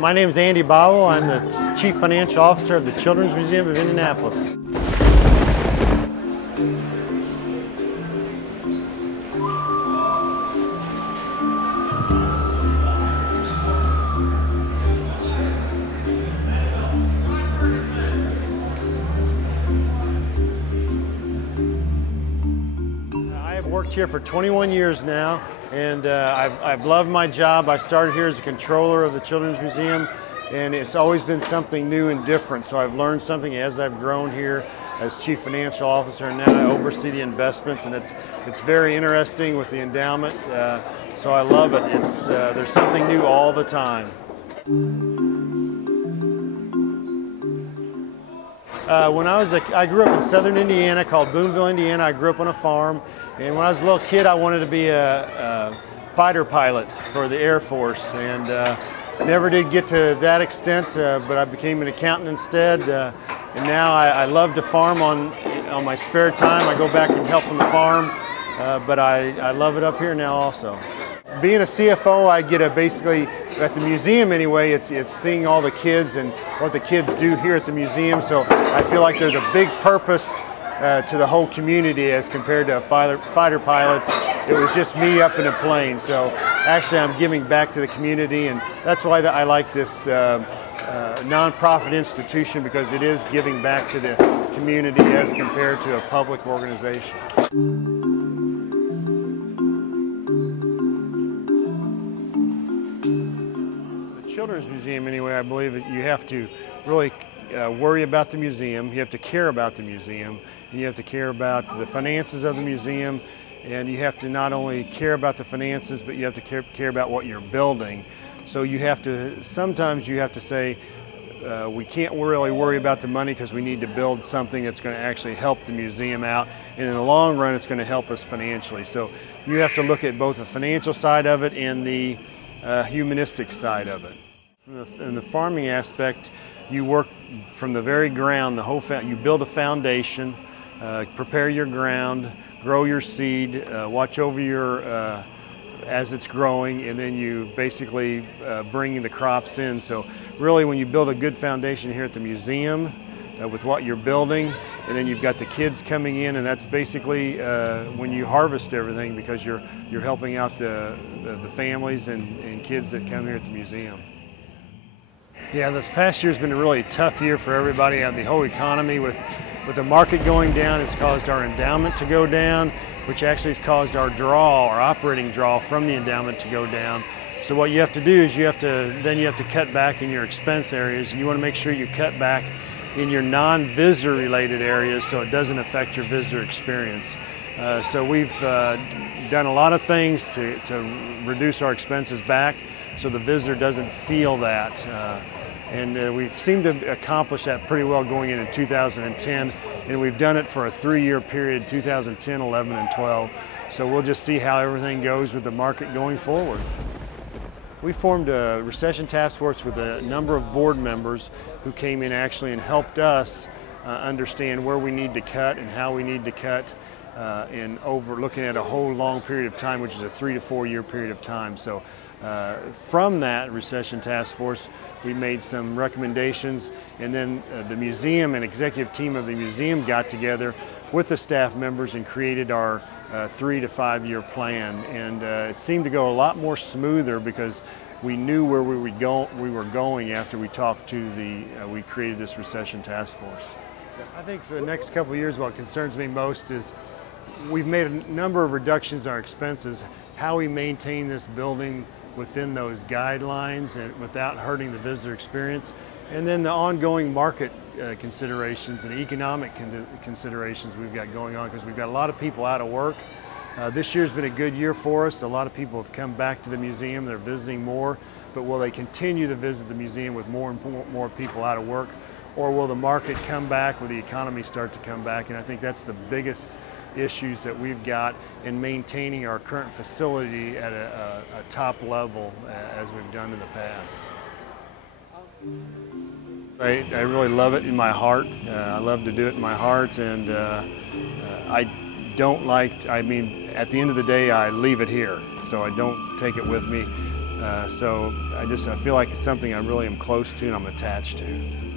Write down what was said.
My name is Andy Bawel. I'm the Chief Financial Officer of the Children's Museum of Indianapolis. I've worked here for 21 years now, and I've loved my job. I started here as a controller of the Children's Museum, and it's always been something new and different. So I've learned something as I've grown here as Chief Financial Officer, and now I oversee the investments, and it's very interesting with the endowment. So I love it. There's something new all the time. I grew up in southern Indiana called Boonville, Indiana. I grew up on a farm, and when I was a little kid, I wanted to be a fighter pilot for the Air Force, and never did get to that extent, but I became an accountant instead, and now I love to farm on my spare time. I go back and help on the farm, but I love it up here now also. Being a CFO, I get basically, at the museum anyway, it's seeing all the kids and what the kids do here at the museum, so I feel like there's a big purpose to the whole community as compared to a fighter pilot. It was just me up in a plane, so actually I'm giving back to the community, and that's why I like this nonprofit institution, because it is giving back to the community as compared to a public organization. Children's Museum anyway, I believe that you have to really worry about the museum, you have to care about the museum, and you have to care about the finances of the museum, and you have to not only care about the finances, but you have to care about what you're building. So sometimes you have to say, we can't really worry about the money because we need to build something that's going to actually help the museum out, and in the long run it's going to help us financially. So you have to look at both the financial side of it and the humanistic side of it. In the farming aspect, you work from the very ground, you build a foundation, prepare your ground, grow your seed, watch over as it's growing, and then you basically bring the crops in. So really, when you build a good foundation here at the museum with what you're building, and then you've got the kids coming in, and that's basically when you harvest everything, because you're helping out the families and kids that come here at the museum. Yeah, this past year's been a really tough year for everybody. The whole economy, with the market going down, it's caused our endowment to go down, which actually has caused our operating draw from the endowment to go down. So what you have to do is you have to cut back in your expense areas, and you want to make sure you cut back in your non-visitor related areas so it doesn't affect your visitor experience. So we've done a lot of things to reduce our expenses back so the visitor doesn't feel that. And we've seemed to accomplish that pretty well going into 2010, and we've done it for a 3-year period, 2010, 11, and 12. So we'll just see how everything goes with the market going forward. We formed a recession task force with a number of board members who came in actually and helped us understand where we need to cut and how we need to cut, and looking at a whole long period of time, which is a 3 to 4 year period of time. So from that recession task force, we made some recommendations, and then the museum and executive team of the museum got together with the staff members and created our 3 to 5 year plan. And it seemed to go a lot more smoother because we knew where we were going after we talked to we created this recession task force. I think for the next couple of years, what concerns me most is we've made a number of reductions in our expenses. How we maintain this building within those guidelines and without hurting the visitor experience, and then the ongoing market considerations and economic considerations we've got going on, because we've got a lot of people out of work. This year's been a good year for us. A lot of people have come back to the museum. They're visiting more, but will they continue to visit the museum with more and more people out of work, or will the market come back, will the economy start to come back? And I think that's the biggest issues that we've got in maintaining our current facility at a top level as we've done in the past. I really love it in my heart. I love to do it in my heart, and I don't like, at the end of the day, I leave it here, so I don't take it with me. So I feel like it's something I really am close to and I'm attached to.